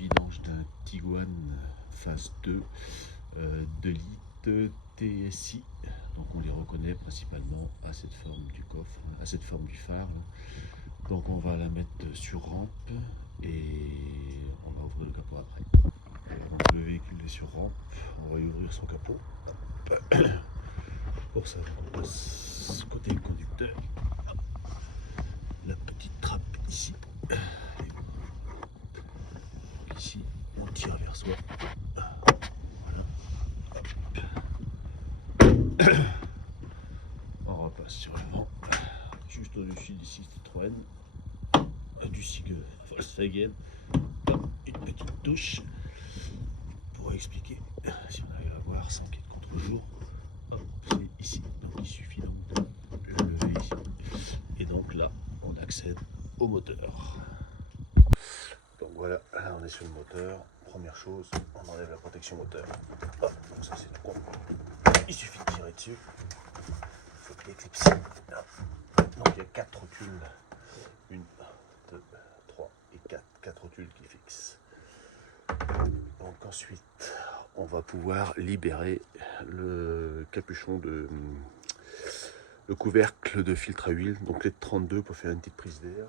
vidange d'un Tiguan phase 2 2 litres TSI. Donc on les reconnaît principalement à cette forme du coffre, à cette forme du phare. Donc on va la mettre sur rampe et on va ouvrir le capot après. Donc le véhicule est sur rampe, on va y ouvrir son capot. Pour ça, on passe côté conducteur. La petite trappe ici. Ici, on tire vers soi. On repasse sur l'avant, juste au-dessus du Citroën, du SIG Volkswagen. Une petite touche pour expliquer si on arrive à voir sans qu'il y ait de contre-jour. C'est ici, donc il suffit donc de le lever ici. Et donc là, on accède au moteur. Donc voilà, là on est sur le moteur. Première chose, on enlève la protection moteur. Hop, donc ça c'est tout con. Il suffit de tirer dessus. Il faut qu'il éclipse. Donc il y a 4 rotules. 1, 2, 3 et 4. 4 rotules qui fixent. Donc ensuite, on va pouvoir libérer le capuchon de le couvercle de filtre à huile, donc les 32 pour faire une petite prise d'air.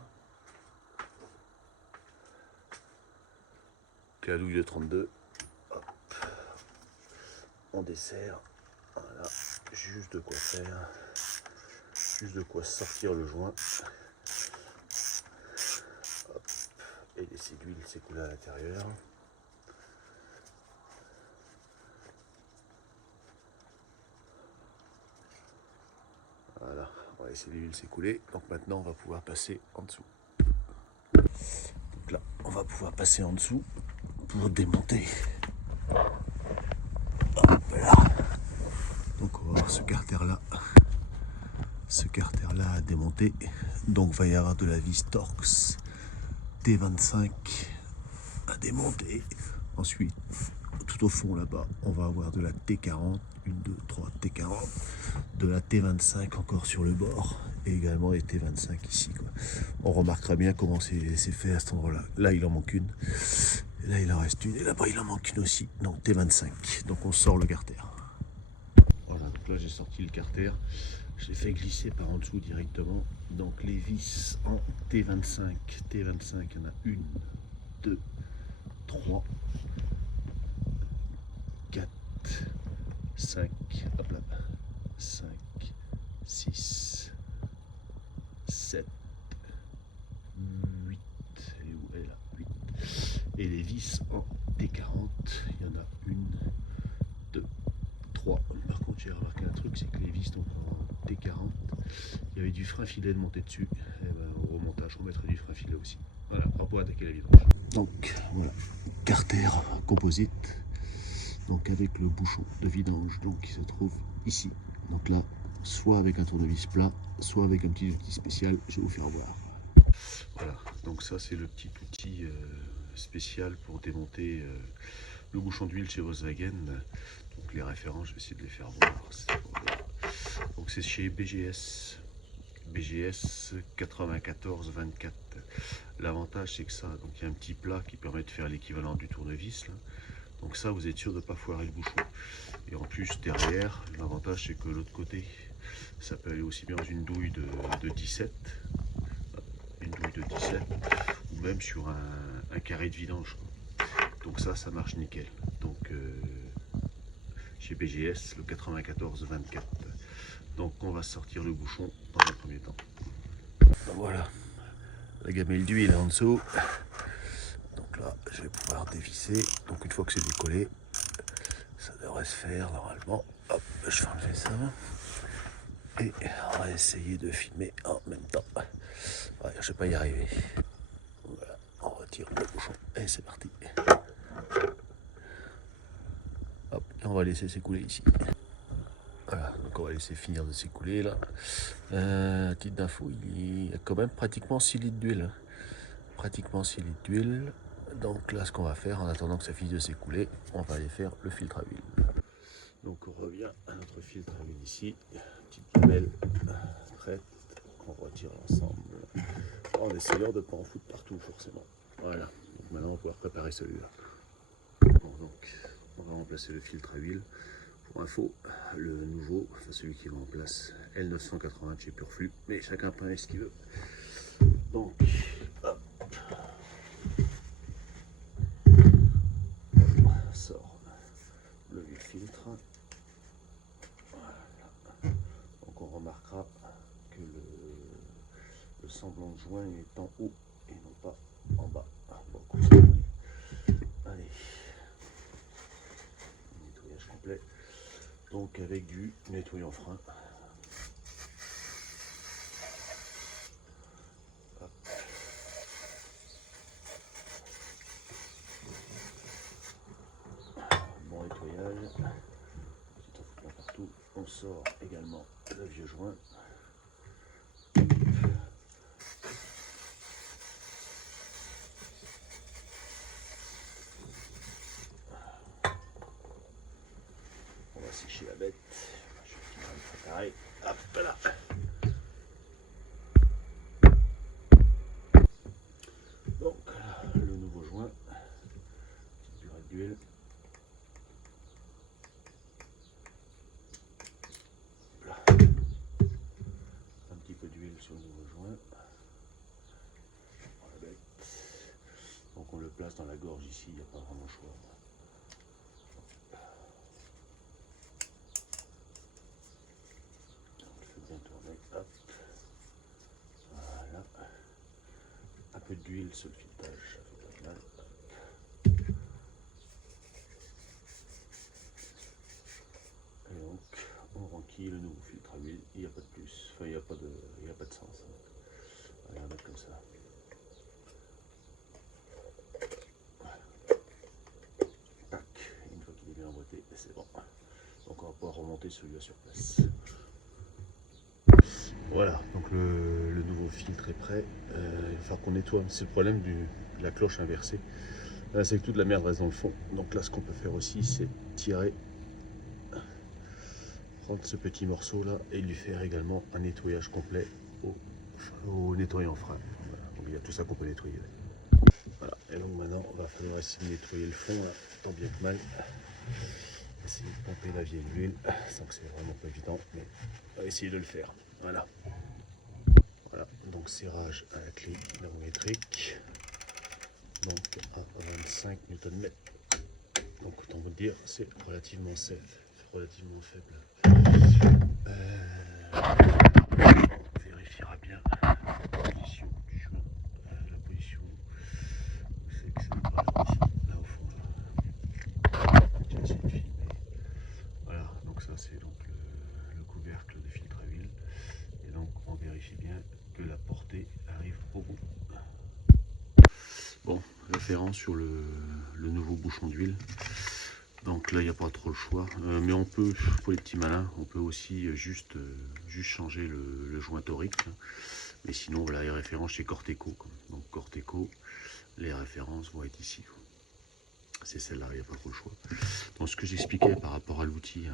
La douille de 32. Hop. On desserre. Voilà, juste de quoi faire, juste de quoi sortir le joint. Hop. Et laisser l'huile s'écouler à l'intérieur. Voilà, on va laisser l'huile s'écouler. Donc maintenant on va pouvoir passer en dessous. Donc là, on va pouvoir passer en dessous pour démonter. Hop là. Donc on va voir ce carter-là. Ce carter-là à démonter. Donc il va y avoir de la vis Torx T25 à démonter. Ensuite, tout au fond là-bas, on va avoir de la T40, 1, 2, 3, T40, de la T25 encore sur le bord, et également les T25 ici, quoi. On remarquera bien comment c'est fait à cet endroit-là. Là, il en manque une, et là, il en reste une, et là-bas, il en manque une aussi. Donc T25, donc on sort le carter. Voilà, donc là, j'ai sorti le carter. Je l'ai fait glisser par en dessous directement. Donc les vis en T25, il y en a 1, 2, 3, 4, 5, hop là, 5, 6, 7, 8, et où elle est là, 8. Et les vis en T40, il y en a 1, 2, 3. Par contre, j'ai remarqué un truc, c'est que les vis donc en T40, il y avait du frein filet de monter dessus. Et ben, au remontage, on mettra du frein filet aussi. Voilà, pour attaquer la vidange. Donc voilà, carter composite. Donc avec le bouchon de vidange donc, qui se trouve ici. Donc là, soit avec un tournevis plat, soit avec un petit outil spécial, je vais vous faire voir. Voilà, donc ça c'est le petit outil spécial pour démonter le bouchon d'huile chez Volkswagen. Donc les références, je vais essayer de les faire voir. Donc c'est chez BGS. BGS 9424. L'avantage c'est que ça, donc il y a un petit plat qui permet de faire l'équivalent du tournevis là. Donc ça, vous êtes sûr de ne pas foirer le bouchon. Et en plus, derrière, l'avantage c'est que l'autre côté, ça peut aller aussi bien dans une douille de 17, une douille de 17, ou même sur un carré de vidange. Donc ça marche nickel. Donc chez BGS, le 94-24. Donc on va sortir le bouchon dans un premier temps. Donc voilà, la gamelle d'huile en dessous. Donc là, je vais pouvoir dévisser. Donc une fois que c'est décollé, ça devrait se faire normalement. Hop, je vais enlever ça. Et on va essayer de filmer en même temps. Ouais, je ne vais pas y arriver. Voilà, on retire le bouchon et c'est parti. Hop, et on va laisser s'écouler ici. Voilà, donc on va laisser finir de s'écouler là. Petite info, il y a quand même pratiquement 6 litres d'huile. Pratiquement 6 litres d'huile. Donc là, ce qu'on va faire, en attendant que ça finisse de s'écouler, on va aller faire le filtre à huile. Donc on revient à notre filtre à huile ici. Petite poubelle prête. On retire l'ensemble en essayant de ne pas en foutre partout forcément. Voilà. Donc maintenant on va pouvoir préparer celui-là. Bon, donc on va remplacer le filtre à huile. Pour info, le nouveau, enfin celui qui va en place, L980 chez Purflux, mais chacun peut ce qu'il veut. Donc, hop, on sort le filtre. Voilà. Donc on remarquera que le semblant de joint est en haut et non pas en bas. Bon, allez, nettoyage complet. Donc avec du nettoyant frein. Bon nettoyage. Petit enfouissement partout. On sort également le vieux joint. On va sécher la bête. Je vais le préparer. Hop là. Donc le nouveau joint. Petite burette d'huile. Un petit peu d'huile sur le nouveau joint. La bête. Donc on le place dans la gorge ici, il n'y a pas vraiment le choix. Tourner, hop, voilà, un peu d'huile sur le filetage, ça fait pas mal. Et donc on renquille le nouveau filtre à huile, il n'y a pas de plus, enfin il n'y a pas de sens. On va mettre comme ça. Tac, une fois qu'il est bien emboîté, c'est bon. Donc on va pouvoir remonter celui-là sur place. Voilà, donc le nouveau filtre est prêt. Il va falloir qu'on nettoie. C'est le problème de la cloche inversée. Là, c'est que toute la merde reste dans le fond. Donc là, ce qu'on peut faire aussi, c'est tirer, prendre ce petit morceau là et lui faire également un nettoyage complet au nettoyant frein. Voilà. Donc il y a tout ça qu'on peut nettoyer. Voilà. Et donc maintenant, on va falloir essayer de nettoyer le fond, là, tant bien que mal. Essayer de pomper la vieille huile, sans que c'est vraiment pas évident, mais on va essayer de le faire. Voilà. Voilà, donc serrage à la clé thermométrique, donc à 25 Nm. Donc autant vous dire, c'est relativement safe, relativement faible. On vérifiera bien la position du joint, la position où c'est que c'est, voilà, ici, là au fond. Là. J'ai essayé de filmer. Voilà, donc ça c'est donc le couvercle de filtre à huile. Et donc on vérifie bien que la portée arrive au bout. Bon, référence sur le nouveau bouchon d'huile. Donc là il n'y a pas trop le choix, mais on peut, pour les petits malins, on peut aussi juste changer le joint torique. Mais sinon voilà, les références chez Corteco. Donc Corteco, les références vont être ici. C'est celle-là, il n'y a pas trop le choix. Donc ce que j'expliquais par rapport à l'outil,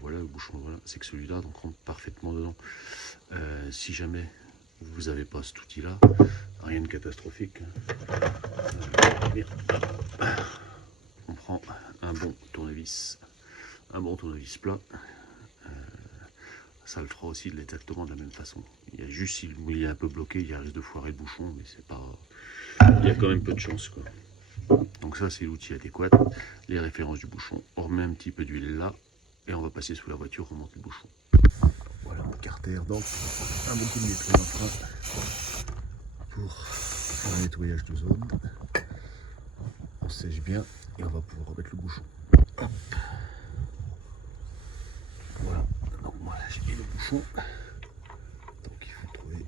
voilà, le bouchon, voilà, c'est que celui-là donc rentre parfaitement dedans. Si jamais vous n'avez pas cet outil-là, rien de catastrophique. On prend un bon tournevis plat. Ça le fera aussi exactement de la même façon. Il y a juste s'il est un peu bloqué, il risque de foirer le bouchon, mais c'est pas. Il y a quand même peu de chance, quoi. Donc ça c'est l'outil adéquat. Les références du bouchon. On remet un petit peu d'huile là et on va passer sous la voiture, on remonte le bouchon. Voilà mon carter, donc un bon coup de nettoyant frein pour faire un nettoyage de zone. On sèche bien et on va pouvoir remettre le bouchon. Hop. Voilà, donc moi j'ai mis le bouchon. Donc il faut trouver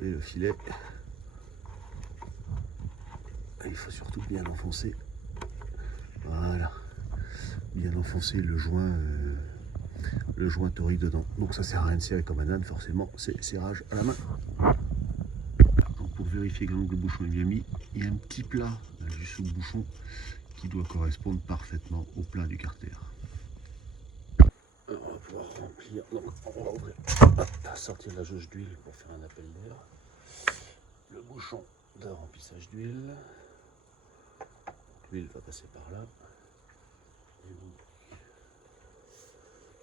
le filet. Et il faut surtout bien enfoncer. Voilà, bien enfoncer le joint torique dedans. Donc ça sert à rien de serrer comme un âne, forcément, c'est serrage à la main. Donc pour vérifier que le bouchon est bien mis, il y a un petit plat juste sous le bouchon qui doit correspondre parfaitement au plat du carter. Alors on va pouvoir remplir. Donc on va ouvrir, hop, sortir la jauge d'huile pour faire un appel d'air. Le bouchon de remplissage d'huile. L'huile va passer par là. Et donc,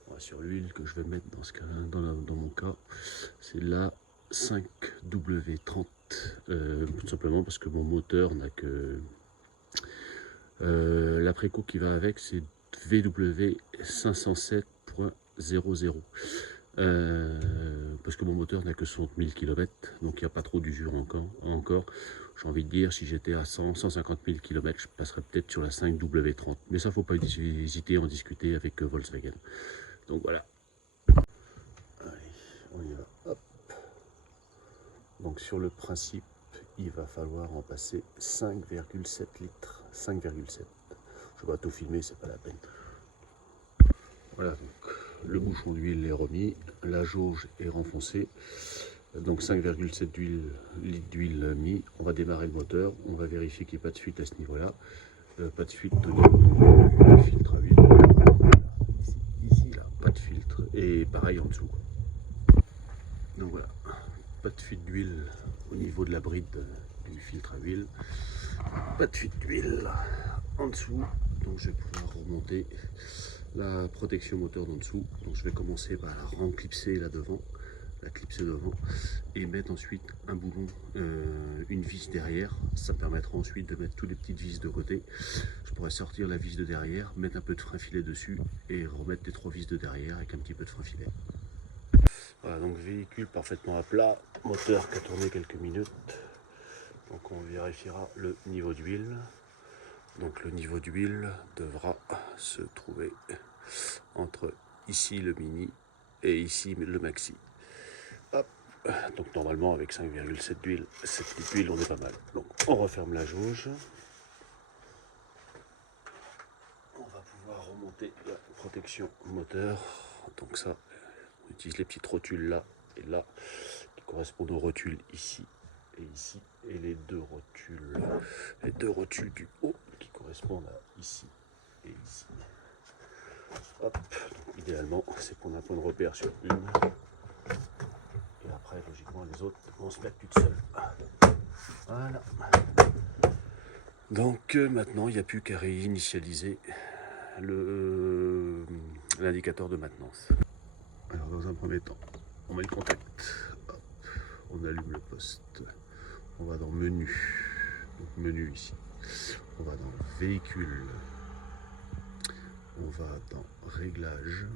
voilà, sur l'huile que je vais mettre dans ce cas-là, dans mon cas, c'est la 5W30. Tout simplement parce que mon moteur n'a que la préco qui va avec, c'est VW507.00. Parce que mon moteur n'a que 60 000 km, donc il n'y a pas trop d'usure encore. J'ai envie de dire, si j'étais à 150 000 km, je passerais peut-être sur la 5W30. Mais ça, faut pas hésiter à en discuter avec Volkswagen. Donc voilà. Allez, on y va. Hop. Donc sur le principe, il va falloir en passer 5,7 litres. 5,7. Je vais pas tout filmer, c'est pas la peine. Voilà, donc le bouchon d'huile est remis, la jauge est renfoncée, donc 5,7 litres d'huile mis. On va démarrer le moteur, on va vérifier qu'il n'y ait pas de fuite à ce niveau-là, pas de fuite au niveau du filtre à huile. Ici, là, pas de filtre, et pareil en dessous. Donc voilà, pas de fuite d'huile au niveau de la bride du filtre à huile, pas de fuite d'huile en dessous, donc je vais pouvoir remonter la protection moteur d'en dessous. Donc je vais commencer par la reclipser là devant, la clipser devant, et mettre ensuite un boulon, une vis derrière. Ça me permettra ensuite de mettre toutes les petites vis de côté. Je pourrais sortir la vis de derrière, mettre un peu de frein filet dessus et remettre les 3 vis de derrière avec un petit peu de frein filet. Voilà, donc véhicule parfaitement à plat, moteur qui a tourné quelques minutes. Donc on vérifiera le niveau d'huile. Donc le niveau d'huile devra se trouver entre ici le mini et ici le maxi. Hop. Donc normalement avec 5,7 d'huile, 7 litres d'huile, on est pas mal. Donc on referme la jauge. On va pouvoir remonter la protection moteur. Donc ça, on utilise les petites rotules là et là qui correspondent aux rotules ici et ici, et les deux rotules du haut qui correspondent à ici et ici. Hop, donc, idéalement, c'est qu'on a un point de repère sur une, et après, logiquement, les autres vont se mettre toutes seules. Voilà. Donc maintenant, il n'y a plus qu'à réinitialiser l'indicateur de maintenance. Alors, dans un premier temps, on met le contact. Hop, on allume le poste. On va dans menu, donc menu ici, on va dans véhicule, on va dans réglage,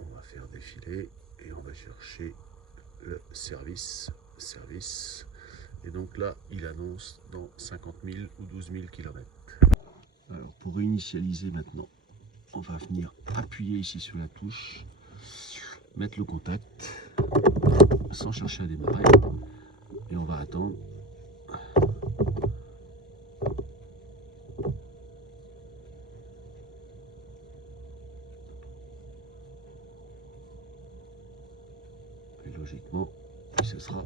on va faire défiler et on va chercher le service, et donc là il annonce dans 50 000 ou 12 000 km. Alors pour réinitialiser maintenant, on va venir appuyer ici sur la touche, mettre le contact sans chercher à démarrer. Et on va attendre. Et logiquement, ce sera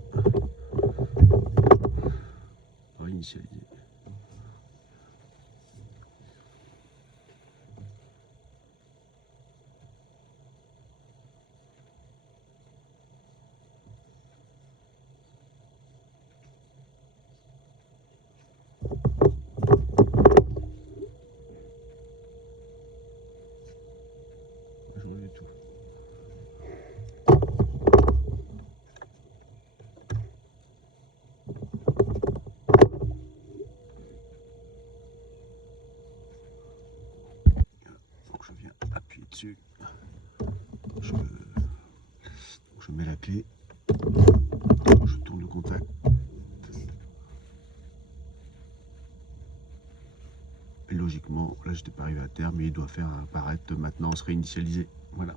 réinitialisé. Tout. Donc je viens appuyer dessus, je mets la clé, je tourne le contact, et logiquement là j'étais pas arrivé à terme, mais il doit faire apparaître maintenance réinitialisée. Voilà.